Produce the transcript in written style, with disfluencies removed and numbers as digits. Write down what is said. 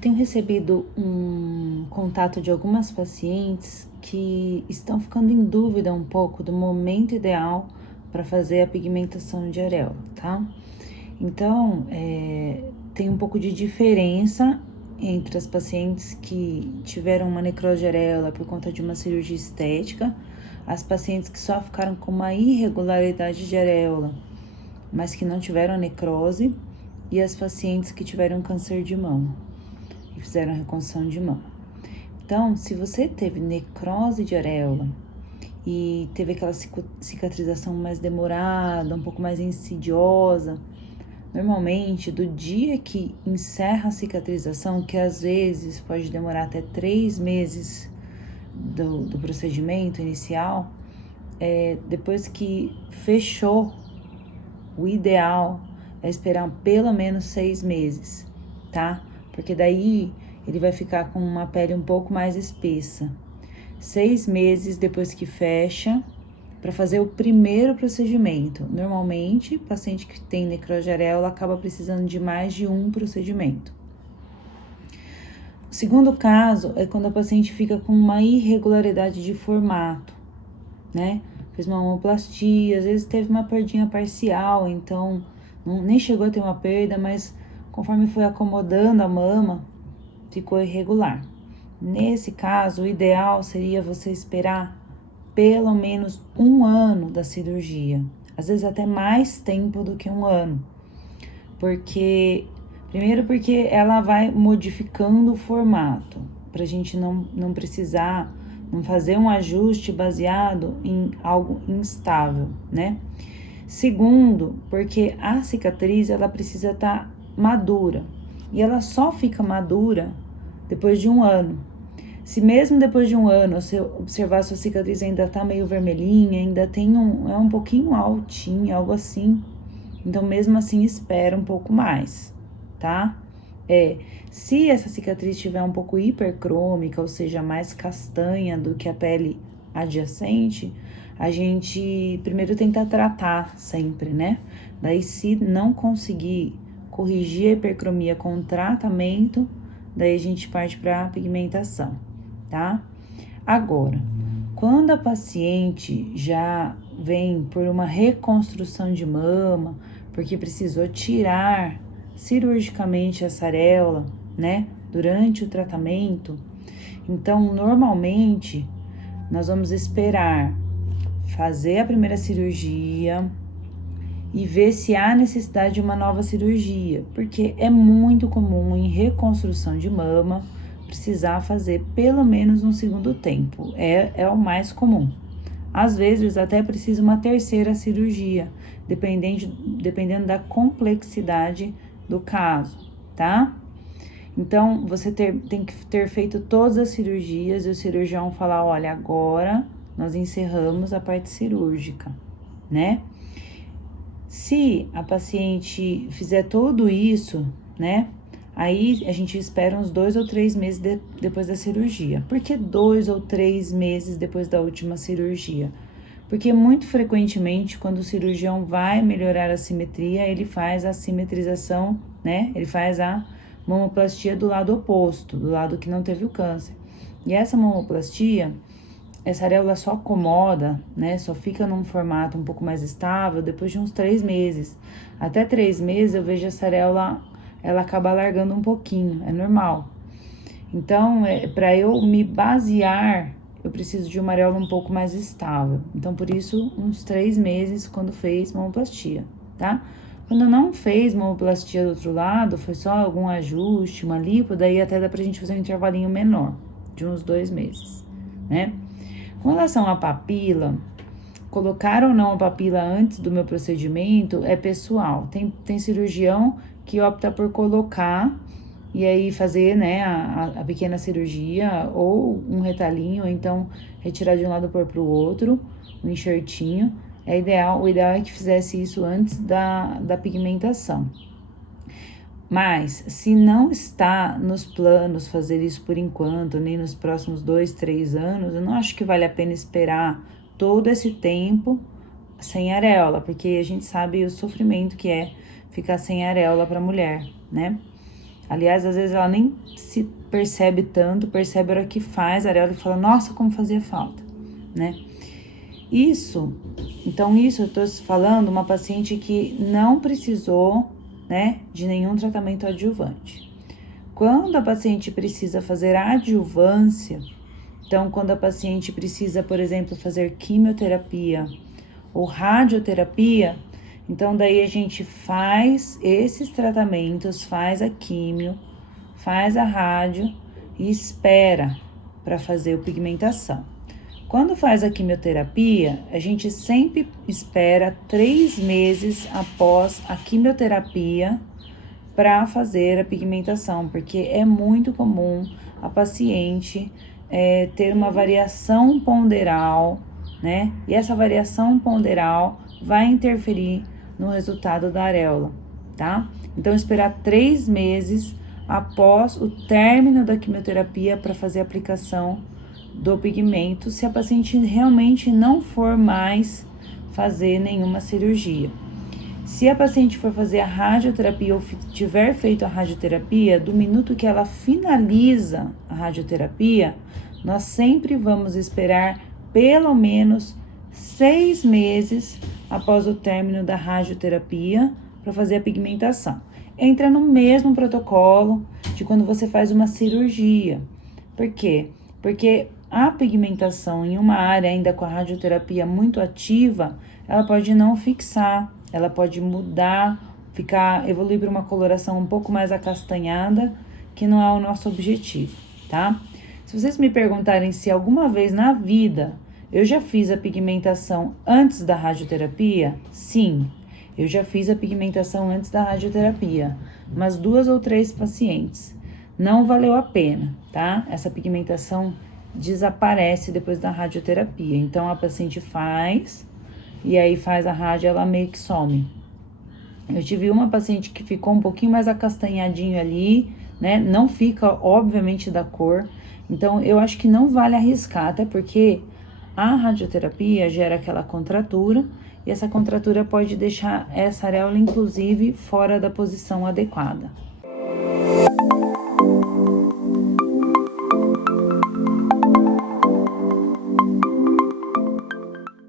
tenho recebido um contato de algumas pacientes que estão ficando em dúvida um pouco do momento ideal para fazer a pigmentação de areola, tá? Então, tem um pouco de diferença entre as pacientes que tiveram uma necrose de areola por conta de uma cirurgia estética, as pacientes que só ficaram com uma irregularidade de areola, mas que não tiveram necrose, e as pacientes que tiveram câncer de mama e fizeram reconstrução de mama. Então, se você teve necrose de areola e teve aquela cicatrização mais demorada, um pouco mais insidiosa, normalmente do dia que encerra a cicatrização, que às vezes pode demorar até 3 meses do procedimento inicial, depois que fechou, o ideal é esperar pelo menos 6 meses, tá? Porque daí ele vai ficar com uma pele um pouco mais espessa. 6 meses depois que fecha, para fazer o primeiro procedimento. Normalmente, paciente que tem necrose de areola acaba precisando de mais de um procedimento. O segundo caso é quando a paciente fica com uma irregularidade de formato, né? Fez uma mamoplastia, às vezes teve uma perdinha parcial, então nem chegou a ter uma perda, mas conforme foi acomodando a mama, ficou irregular. Nesse caso, o ideal seria você esperar pelo menos 1 ano da cirurgia, às vezes até mais tempo do que 1 ano, primeiro porque ela vai modificando o formato, pra gente não precisar, não fazer um ajuste baseado em algo instável, né? Segundo, porque a cicatriz, ela precisa estar madura, e ela só fica madura depois de 1 ano. Se mesmo depois de 1 ano você observar sua cicatriz ainda tá meio vermelhinha, ainda tem um pouquinho altinho, algo assim, então mesmo assim espera um pouco mais, tá? Se essa cicatriz estiver um pouco hipercrômica, ou seja, mais castanha do que a pele adjacente, a gente primeiro tenta tratar sempre, né? Daí, se não conseguir corrigir a hipercromia com tratamento, daí a gente parte para a pigmentação, tá? Agora, quando a paciente já vem por uma reconstrução de mama, porque precisou tirar cirurgicamente essa areola, né, durante o tratamento, então normalmente nós vamos esperar fazer a primeira cirurgia e ver se há necessidade de uma nova cirurgia, porque é muito comum em reconstrução de mama precisar fazer pelo menos um segundo tempo, é o mais comum. Às vezes até precisa uma terceira cirurgia, dependendo da complexidade do caso, tá? Então, você tem que ter feito todas as cirurgias e o cirurgião falar, olha, agora nós encerramos a parte cirúrgica, né? Se a paciente fizer tudo isso, né? Aí a gente espera uns 2 ou 3 meses depois da cirurgia. Por que 2 ou 3 meses depois da última cirurgia? Porque muito frequentemente, quando o cirurgião vai melhorar a simetria, ele faz a simetrização, né? Ele faz a mamoplastia do lado oposto, do lado que não teve o câncer. E essa mamoplastia, essa areola só acomoda, né? Só fica num formato um pouco mais estável depois de uns 3 meses. Até 3 meses eu vejo essa areola, ela acaba largando um pouquinho, é normal. Então, para eu me basear, eu preciso de uma areola um pouco mais estável. Então, por isso, uns 3 meses quando fez mamoplastia, tá? Quando não fez mamoplastia do outro lado, foi só algum ajuste, uma lipo, daí até dá pra gente fazer um intervalinho menor, de uns 2 meses, né? Com relação à papila, colocar ou não a papila antes do meu procedimento é pessoal. Tem cirurgião que opta por colocar e aí fazer, né, a pequena cirurgia ou um retalhinho, ou então retirar de um lado e pôr pro outro, um enxertinho. O ideal é que fizesse isso antes da pigmentação. Mas, se não está nos planos fazer isso por enquanto, nem nos próximos 2, 3 anos, eu não acho que vale a pena esperar todo esse tempo sem areola, porque a gente sabe o sofrimento que é ficar sem areola para mulher, né? Aliás, às vezes ela nem se percebe tanto, percebe a hora que faz a areola e fala, nossa, como fazia falta, né? Então eu tô falando uma paciente que não precisou, né, de nenhum tratamento adjuvante. Quando a paciente precisa fazer adjuvância, então quando a paciente precisa, por exemplo, fazer quimioterapia ou radioterapia, então daí a gente faz esses tratamentos, faz a quimio, faz a rádio e espera para fazer a pigmentação. Quando faz a quimioterapia, a gente sempre espera 3 meses após a quimioterapia para fazer a pigmentação, porque é muito comum a paciente ter uma variação ponderal, né? E essa variação ponderal vai interferir no resultado da areola, tá? Então, esperar 3 meses após o término da quimioterapia para fazer a aplicação do pigmento, se a paciente realmente não for mais fazer nenhuma cirurgia. Se a paciente for fazer a radioterapia ou tiver feito a radioterapia, do minuto que ela finaliza a radioterapia, nós sempre vamos esperar pelo menos 6 meses após o término da radioterapia para fazer a pigmentação. Entra no mesmo protocolo de quando você faz uma cirurgia. Por quê? Porque a pigmentação em uma área ainda com a radioterapia muito ativa, ela pode não fixar, ela pode mudar, evoluir para uma coloração um pouco mais acastanhada, que não é o nosso objetivo, tá? Se vocês me perguntarem se alguma vez na vida eu já fiz a pigmentação antes da radioterapia, sim, eu já fiz a pigmentação antes da radioterapia, mas 2 ou 3 pacientes. Não valeu a pena, tá? Essa pigmentação desaparece depois da radioterapia. Então, a paciente faz, e aí faz a rádio, ela meio que some. Eu tive uma paciente que ficou um pouquinho mais acastanhadinho ali, né? Não fica, obviamente, da cor. Então, eu acho que não vale arriscar, até porque a radioterapia gera aquela contratura, e essa contratura pode deixar essa areola, inclusive, fora da posição adequada.